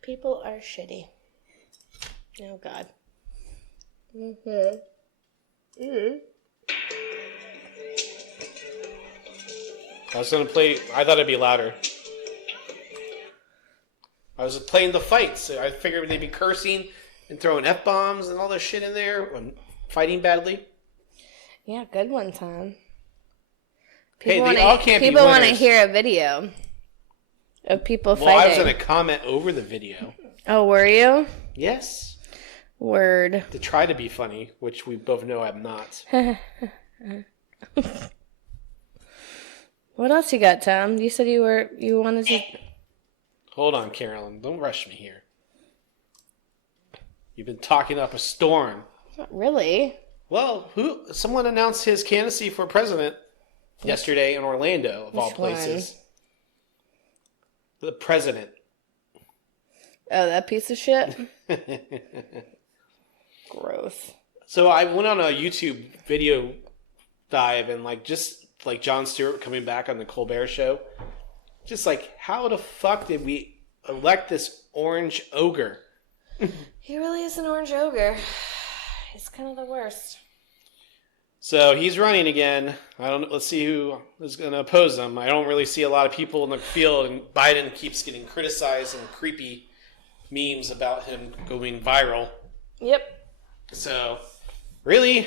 People are shitty. Oh, God. Mm-hmm. Mm-hmm. I was going to play... I thought it'd be louder. I was playing the fight, so I figured they'd be cursing and throwing F-bombs and all this shit in there and fighting badly. Yeah, good one, Tom. Hey, they all can't be winners. People want to hear a video of people fighting. Well, I was going to comment over the video. Oh, were you? Yes. Word. To try to be funny, which we both know I'm not. What else you got, Tom? You said you wanted to... Hold on, Carolyn. Don't rush me here. You've been talking up a storm. Not really. Well, someone announced his candidacy for president yesterday in Orlando, of all places. The president. Oh, that piece of shit? Gross. So I went on a YouTube video dive and just like Jon Stewart coming back on the Colbert Show. Just like, how the fuck did we elect this orange ogre? He really is an orange ogre. He's kind of the worst. So he's running again. Let's see who is going to oppose him. I don't really see a lot of people in the field, and Biden keeps getting criticized and creepy memes about him going viral. Yep. So, really,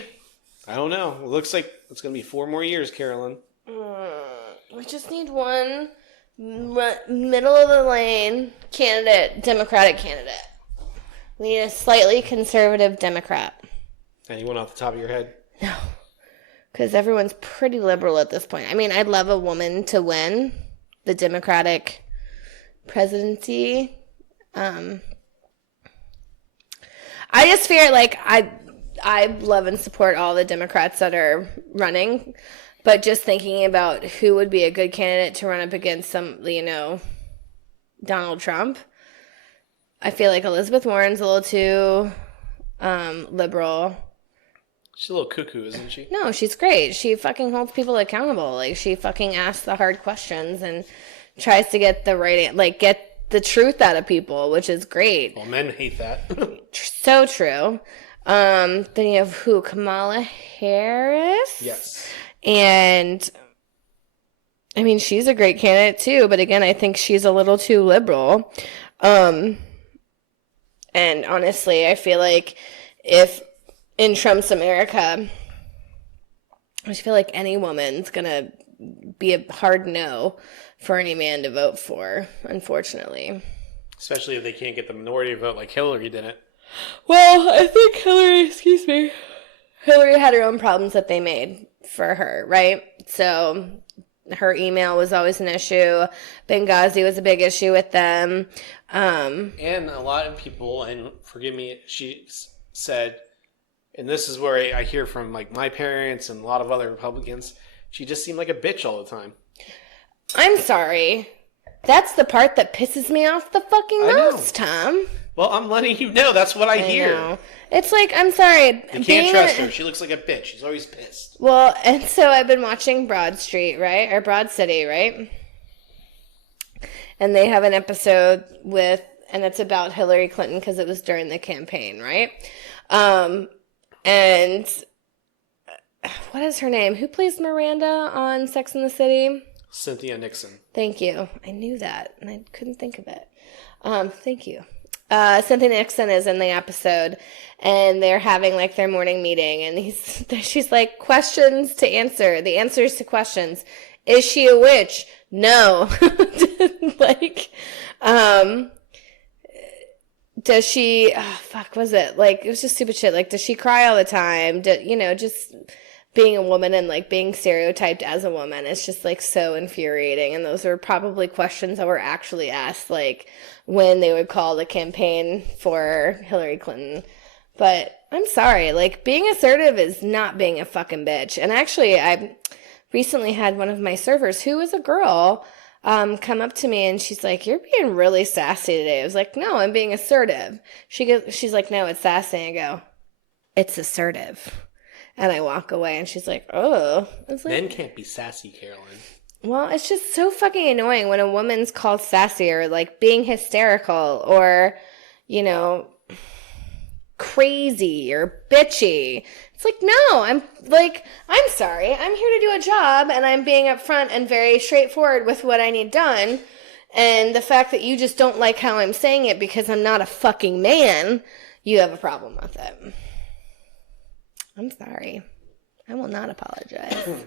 I don't know. It looks like it's going to be 4 more years, Carolyn. We just need one middle of the lane candidate, Democratic candidate. We need a slightly conservative Democrat. Anyone off the top of your head? No. Because everyone's pretty liberal at this point. I mean, I'd love a woman to win the Democratic presidency. I just fear, I love and support all the Democrats that are running, but just thinking about who would be a good candidate to run up against Donald Trump, I feel like Elizabeth Warren's a little too liberal. She's a little cuckoo, isn't she? No, she's great. She fucking holds people accountable. She fucking asks the hard questions and tries to get get the truth out of people, which is great. Well, men hate that. So true. Then you have who? Kamala Harris? Yes. And, I mean, she's a great candidate too, but again, I think she's a little too liberal. And honestly, I feel like if in Trump's America, I just feel like any woman's going to be a hard no for any man to vote for, unfortunately. Especially if they can't get the minority vote like Hillary didn't. Well, I think Hillary had her own problems that they made for her, right? So her email was always an issue. Benghazi was a big issue with them. And a lot of people, and forgive me, she said, and this is where I hear from my parents and a lot of other Republicans, she just seemed like a bitch all the time. I'm sorry. That's the part that pisses me off the fucking most, Tom. Well, I'm letting you know. That's what I hear. Know. It's I'm sorry. You can't trust her. She looks like a bitch. She's always pissed. Well, and so I've been watching Broad Street, right? Or Broad City, right? And they have an episode and it's about Hillary Clinton because it was during the campaign, right? And what is her name? Who plays Miranda on Sex and the City? Cynthia Nixon. Thank you. I knew that, and I couldn't think of it. Thank you. Cynthia Nixon is in the episode, and they're having their morning meeting, and she's like, questions to answer, the answers to questions. Is she a witch? No. Does she, was it? It was just stupid shit. Does she cry all the time? Just being a woman and like being stereotyped as a woman is just like so infuriating. And those are probably questions that were actually asked like when they would call the campaign for Hillary Clinton. But I'm sorry, like being assertive is not being a fucking bitch. And actually I recently had one of my servers who was a girl come up to me and she's like, "You're being really sassy today." I was like, "No, I'm being assertive." She's like, "No, it's sassy." I go, "It's assertive." And I walk away and she's like, "Oh." I was like, Men can't be sassy, Carolyn. well, it's just so fucking annoying when a woman's called sassy or like being hysterical or, you know, crazy or bitchy. It's like, no, I'm sorry. I'm here to do a job and I'm being upfront and very straightforward with what I need done. And the fact that you just don't like how I'm saying it because I'm not a fucking man, you have a problem with it. I'm sorry. I will not apologize.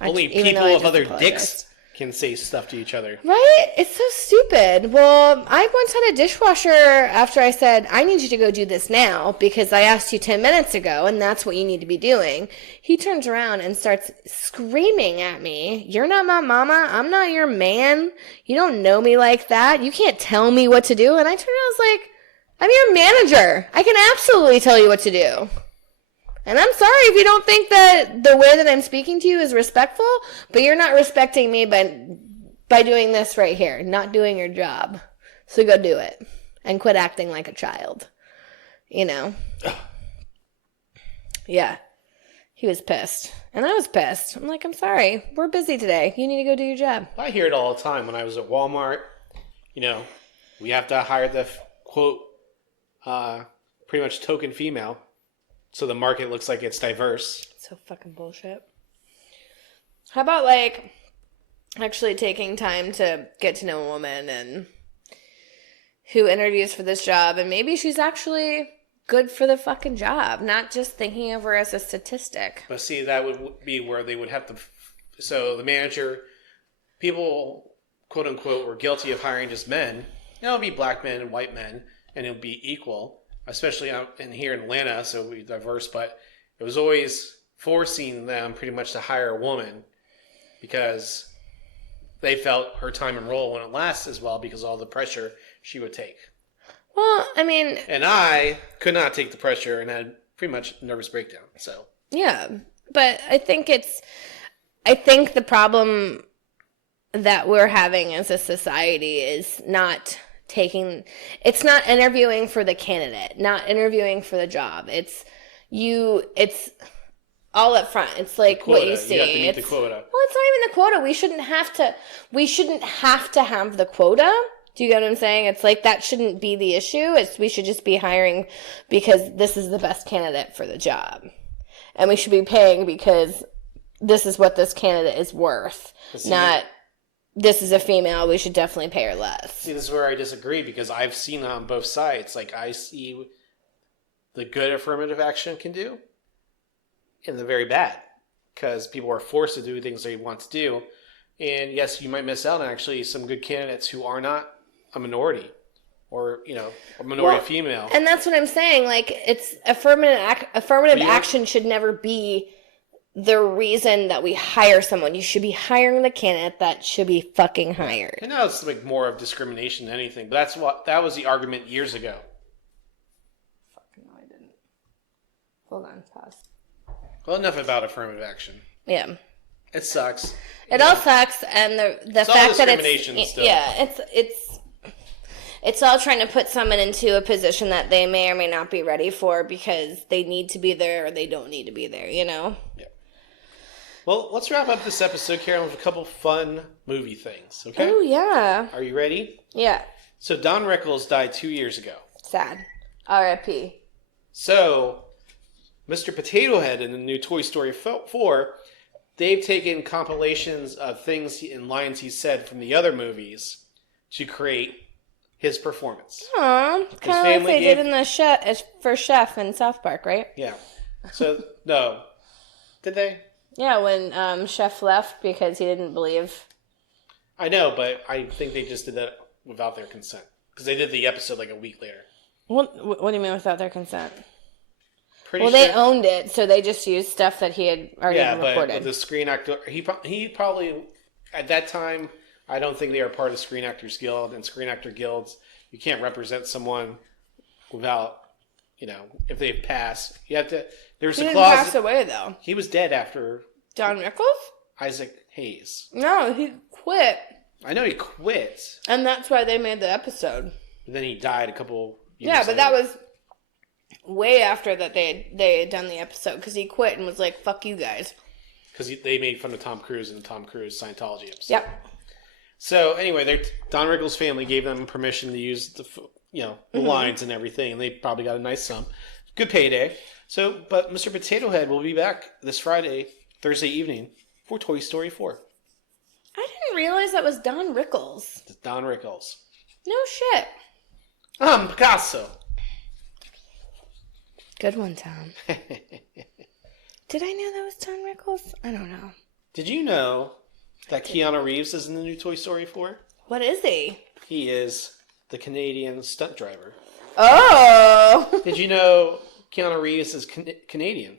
Only people of other dicks can say stuff to each other. Right? It's so stupid. Well, I once had a dishwasher after I said, "I need you to go do this now because I asked you 10 minutes ago and that's what you need to be doing." He turns around and starts screaming at me, "You're not my mama. I'm not your man. You don't know me like that. You can't tell me what to do." And I turned around and was like, "I'm your manager. I can absolutely tell you what to do. And I'm sorry if you don't think that the way that I'm speaking to you is respectful, but you're not respecting me by doing this right here, not doing your job. So go do it and quit acting like a child." You know? Yeah. He was pissed. And I was pissed. I'm like, "I'm sorry. We're busy today. You need to go do your job." I hear it all the time when I was at Walmart. You know, we have to hire the, quote, pretty much token female. So the market looks like it's diverse. So fucking bullshit. How about, like, actually taking time to get to know a woman and who interviews for this job, and maybe she's actually good for the fucking job, not just thinking of her as a statistic. But see, that would be where they would have to... So the manager, people, quote unquote, were guilty of hiring just men. It would be black men and white men, and it would be equal. Especially in here in Atlanta, so we're diverse, but it was always forcing them pretty much to hire a woman because they felt her time and role wouldn't last as well because of all the pressure she would take. Well, I mean... And I could not take the pressure and had pretty much a nervous breakdown, so... Yeah, but I think the problem that we're having as a society is it's not interviewing for the candidate, not interviewing for the job. It's all up front. It's like what you see. You have to meet the quota. Well, it's not even the quota. We shouldn't have to have the quota. Do you get what I'm saying? It's like that shouldn't be the issue. We should just be hiring because this is the best candidate for the job. And we should be paying because this is what this candidate is worth, not this is a female, we should definitely pay her less. See, this is where I disagree because I've seen on both sides. Like, I see the good affirmative action can do and the very bad because people are forced to do things they want to do. And yes, you might miss out on actually some good candidates who are not a minority or, you know, a minority female. And that's what I'm saying. Like, it's affirmative action should never be the reason that we hire someone. You should be hiring the candidate that should be fucking hired. I know it's like more of discrimination than anything, but that was the argument years ago. Fucking no, I didn't. Hold on, pause. Well, enough about affirmative action. Yeah. It sucks. It all sucks, and the fact that it's all trying to put someone into a position that they may or may not be ready for because they need to be there or they don't need to be there, you know? Yeah. Well, let's wrap up this episode, Carolyn, with a couple fun movie things, okay? Oh, yeah. Are you ready? Yeah. So, Don Rickles died 2 years ago. Sad. R.I.P. So, Mr. Potato Head in the new Toy Story 4, they've taken compilations of things and lines he said from the other movies to create his performance. Aw, kind of like they did in the Chef in South Park, right? Yeah. So, no. Did they? Yeah, when Chef left because he didn't believe. I know, but I think they just did that without their consent. Because they did the episode like a week later. What do you mean without their consent? pretty Well, sure. they owned it, so they just used stuff that he had already recorded. But with the Screen Actor, he probably at that time, I don't think they were part of the Screen Actors Guild, and Screen Actor Guilds. You can't represent someone without, if they've passed. You have to. There's He a didn't clause. pass away, though. He was dead after Don Rickles? Isaac Hayes. No, he quit. I know he quit, And that's why they made the episode. but then he died a couple years Yeah, but later. that was way after that they had done the episode, because he quit and was like, fuck you guys. Because they made fun of Tom Cruise in the Tom Cruise Scientology episode. Yep. So anyway, Don Rickles' family gave them permission to use the the lines and everything, and they probably got a nice sum, good payday. So, but Mr. Potato Head will be back this Thursday evening for Toy Story 4. I didn't realize that was Don Rickles. It's Don Rickles. No shit. Picasso. Good one, Tom. Did I know that was Don Rickles? I don't know. Did you know that Keanu Reeves is in the new Toy Story 4? What is he? He is the Canadian stunt driver. Oh! Did you know Keanu Reeves is Canadian?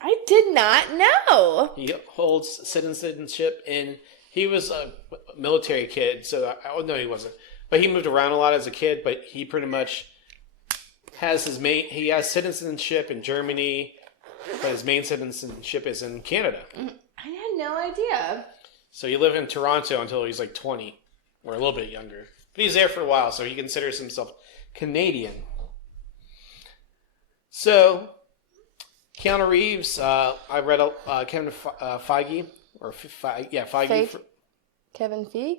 I did not know. He holds citizenship, and he was a military kid, so no, he wasn't. But he moved around a lot as a kid, but he pretty much has he has citizenship in Germany, but his main citizenship is in Canada. I had no idea. So he lived in Toronto until he's like 20, or a little bit younger. But he's there for a while, so he considers himself Canadian. So, Keanu Reeves, I read Kevin Feige, Feige. Kevin Feige?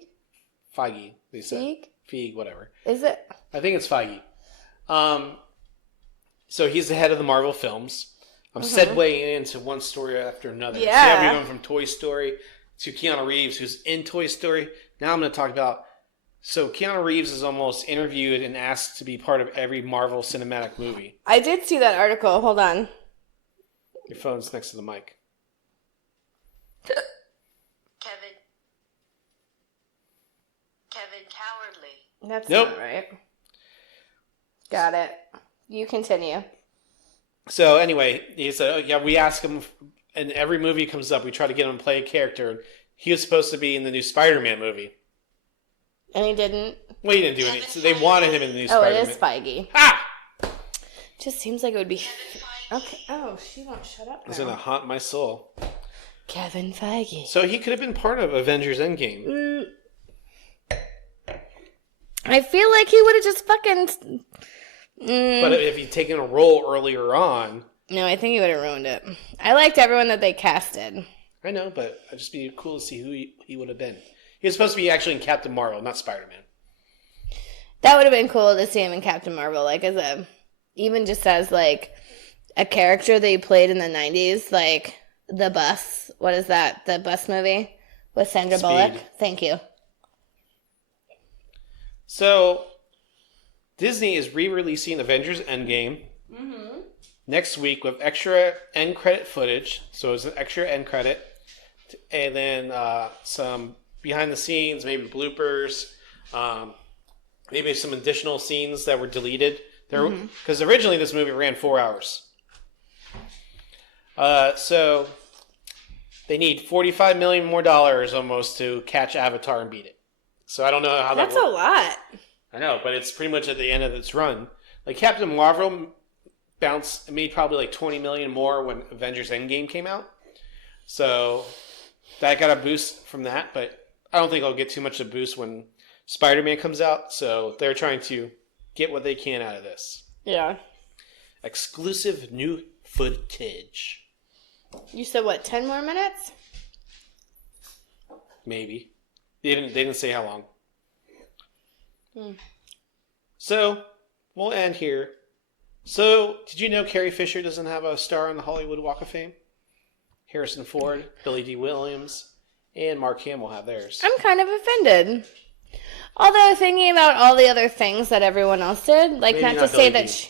Feige, they said. Feige? Feige, whatever. Is it? I think it's Feige. So he's the head of the Marvel films. I'm segueing into one story after another. Yeah. So we're going from Toy Story to Keanu Reeves, who's in Toy Story. Now I'm going to talk about... So Keanu Reeves is almost interviewed and asked to be part of every Marvel cinematic movie. I did see that article. Hold on. Your phone's next to the mic. Kevin Cowardly. That's Nope. not right. Got it. You continue. So anyway, he said, we ask him, and every movie comes up, we try to get him to play a character. He was supposed to be in the new Spider-Man movie. And he didn't. Well, he didn't do anything. So they wanted him in the new Oh, Spider-Man. it is Feige. Ah! Just seems like it would be... Okay. Oh, she won't shut up It's now. going to haunt my soul. Kevin Feige. So he could have been part of Avengers Endgame. I feel like he would have just fucking... But if he'd taken a role earlier on... No, I think he would have ruined it. I liked everyone that they casted. I know, but it'd just be cool to see who he would have been. He was supposed to be actually in Captain Marvel, not Spider-Man. That would have been cool to see him in Captain Marvel, like as a... Even just as like a character that he played in the 90s, like The Bus. What is that? The Bus movie with Sandra Speed. Bullock? Thank you. So, Disney is re-releasing Avengers Endgame next week with extra end credit footage. So it's an extra end credit. And then some behind the scenes, maybe bloopers, maybe some additional scenes that were deleted. Because originally this movie ran 4 hours. So they need $45 million more almost to catch Avatar and beat it. So I don't know how That's that a works. lot. I know, but it's pretty much at the end of its run. Like Captain Marvel made probably like $20 million more when Avengers Endgame came out. So that got a boost from that, but I don't think I'll get too much of a boost when Spider-Man comes out. So they're trying to get what they can out of this. Yeah. Exclusive new footage. You said what, 10 more minutes? Maybe. They didn't say how long. So, we'll end here. So, did you know Carrie Fisher doesn't have a star on the Hollywood Walk of Fame? Harrison Ford, Billy D. Williams, and Mark Hamill have theirs. I'm kind of offended. Although thinking about all the other things that everyone else did, like Maybe not to not say Billy that, D.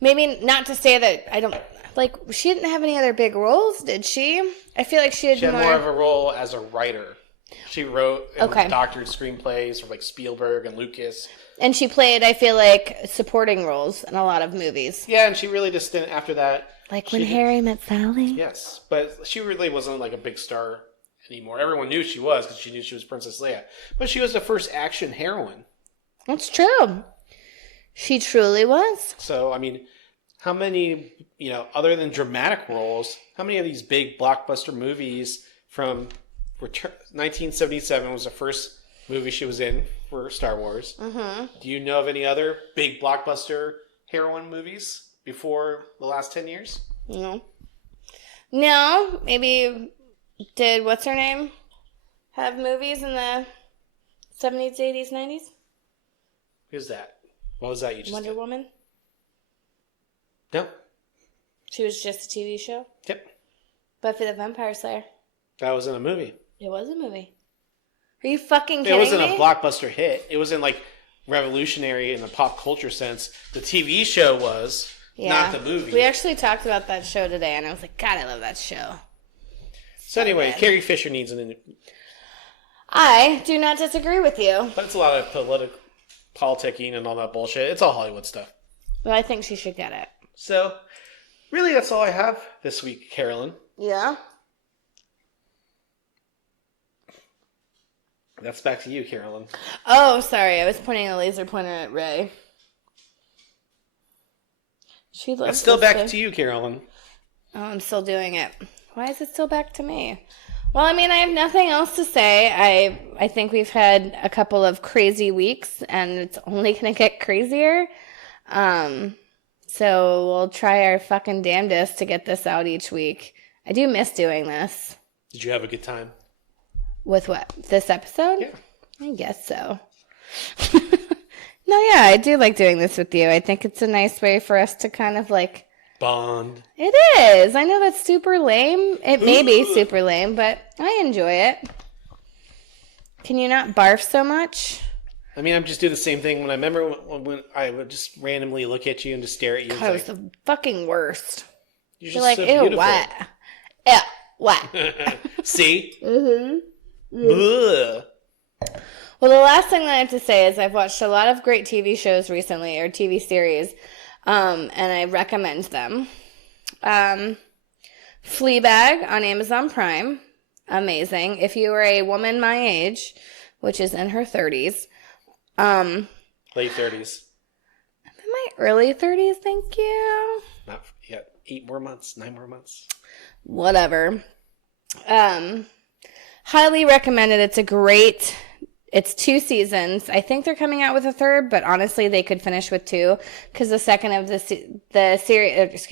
maybe not to say that I don't, like she didn't have any other big roles, did she? I feel like she had, She had more of a role as a writer. She wrote and Okay. doctored screenplays for like Spielberg and Lucas. And she played, I feel like, supporting roles in a lot of movies. Yeah, and she really just didn't, after that... Like When Harry Met Sally? Yes, but she really wasn't like a big star anymore. Everyone knew she was because she knew she was Princess Leia. But she was the first action heroine. That's true. She truly was. So, I mean, how many, other than dramatic roles, how many of these big blockbuster movies from 1977 was the first movie she was in for Star Wars? Mm-hmm. Do you know of any other big blockbuster heroine movies before the last 10 years? No. No, maybe did, what's her name, have movies in the 70s, 80s, 90s? Who's that? What was that you just Wonder did? Woman? No. She was just a TV show? Yep. Buffy the Vampire Slayer. That was in a movie. It was a movie. Are you fucking kidding me? It wasn't a blockbuster hit. It wasn't like revolutionary in the pop culture sense. The TV show was, not the movie. We actually talked about that show today, and I was like, God, I love that show. So anyway, Carrie Fisher needs an... I do not disagree with you. But it's a lot of politicking and all that bullshit. It's all Hollywood stuff. But I think she should get it. So, really, that's all I have this week, Carolyn. Yeah? That's back to you, Carolyn. Oh, sorry. I was pointing a laser pointer at Ray. She loves It's still back to you, Carolyn. Oh, I'm still doing it. Why is it still back to me? Well, I mean, I have nothing else to say. I think we've had a couple of crazy weeks, and it's only going to get crazier. So we'll try our fucking damnedest to get this out each week. I do miss doing this. Did you have a good time? With what? This episode? Yeah. I guess so. No, yeah, I do like doing this with you. I think it's a nice way for us to kind of like... Bond. It is. I know that's super lame. It may be super lame, but I enjoy it. Can you not barf so much? I mean, I'm just doing the same thing when when I would just randomly look at you and just stare at you. God, it was the fucking worst. You're like, so ew, beautiful. what? Ew, what? See? Mm-hmm. Ugh. Well, the last thing that I have to say is I've watched a lot of great TV shows recently, or TV series, and I recommend them. Fleabag on Amazon Prime. Amazing. If you are a woman my age, which is in her 30s. Late 30s. I'm in my early 30s, thank you. Not yet. 8 more months. 9 more months. Whatever. Highly recommended. It's 2 seasons. I think they're coming out with a third, but honestly, they could finish with 2 because the second of the series,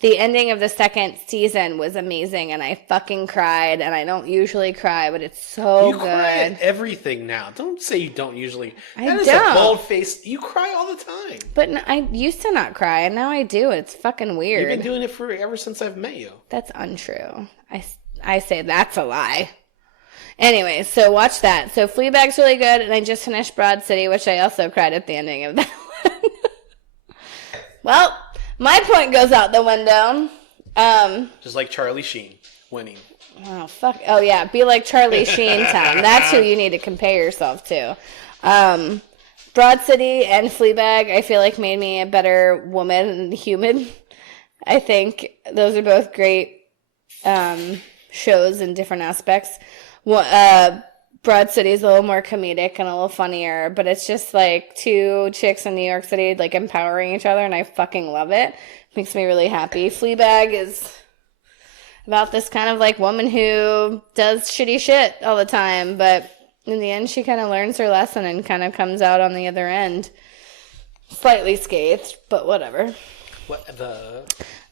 the ending of the second season was amazing, and I fucking cried. And I don't usually cry, but it's so good. You cry at everything now. Don't say you don't usually. That is a bold face. You cry all the time. But I used to not cry, and now I do. It's fucking weird. You've been doing it ever since I've met you. That's untrue. I say that's a lie. Anyway, so watch that. So Fleabag's really good, and I just finished Broad City, which I also cried at the ending of that one. Well, my point goes out the window. Just like Charlie Sheen winning. Oh, fuck. Oh, yeah. Be like Charlie Sheen, Tom. That's who you need to compare yourself to. Broad City and Fleabag, I feel like, made me a better woman and human. I think those are both great shows in different aspects. Broad City is a little more comedic and a little funnier, but it's just like 2 chicks in New York City like empowering each other, and I fucking love it. Makes me really happy. Fleabag is about this kind of like woman who does shitty shit all the time, but in the end she kind of learns her lesson and kind of comes out on the other end slightly scathed, but whatever.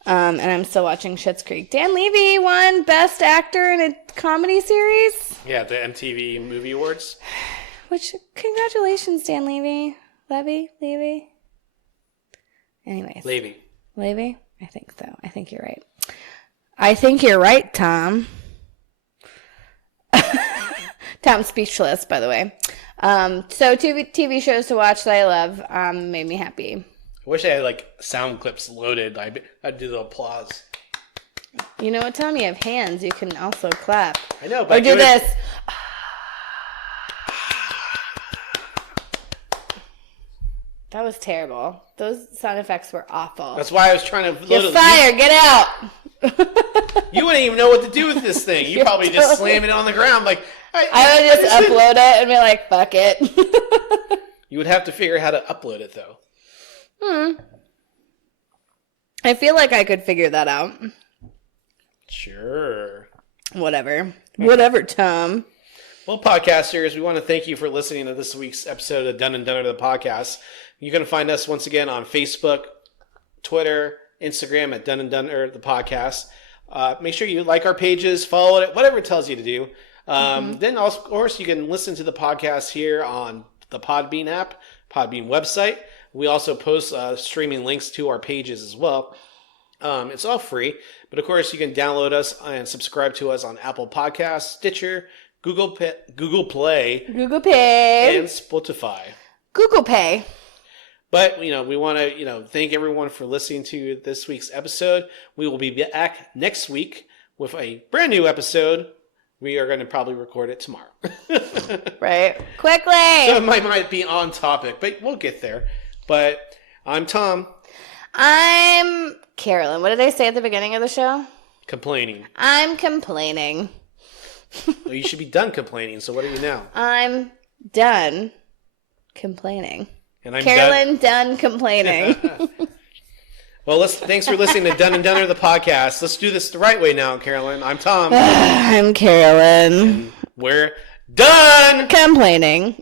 And I'm still watching Schitt's Creek. Dan Levy won Best Actor in a Comedy Series. Yeah, the MTV Movie Awards. Which, congratulations, Dan Levy. Levy? Anyways. Levy? I think so. I think you're right. I think you're right, Tom. Tom's speechless, by the way. So TV shows to watch that I love made me happy. I wish I had like sound clips loaded. I'd do the applause. You know what, Tom? You have hands. You can also clap. I know, but or do this. That was terrible. Those sound effects were awful. That's why I was trying to... You're fired. Get out. You wouldn't even know what to do with this thing. You probably just slam it on the ground like... I would just upload it and be like, fuck it. You would have to figure out how to upload it, though. I feel like I could figure that out. Sure. Whatever. Whatever, Tom. Well, podcasters, we want to thank you for listening to this week's episode of Done and Dunner, the podcast. You can find us once again on Facebook, Twitter, Instagram at Done and Dunner, the podcast. Make sure you like our pages, follow it, whatever it tells you to do. Then, also, of course, you can listen to the podcast here on the Podbean app, Podbean website. We also post streaming links to our pages as well. It's all free, but of course, you can download us and subscribe to us on Apple Podcasts, Stitcher, Google Play, and Spotify. Google Pay. But, we want to, thank everyone for listening to this week's episode. We will be back next week with a brand new episode. We are going to probably record it tomorrow. Right. Quickly! So it might be on topic, but we'll get there. But I'm Tom. I'm Carolyn. What did I say at the beginning of the show? Complaining. I'm complaining. Well, you should be done complaining, so what are you now? I'm done complaining. And I'm Carolyn done complaining. Well, thanks for listening to Done and Dunner, the podcast. Let's do this the right way now, Carolyn. I'm Tom. I'm Carolyn. And we're done complaining.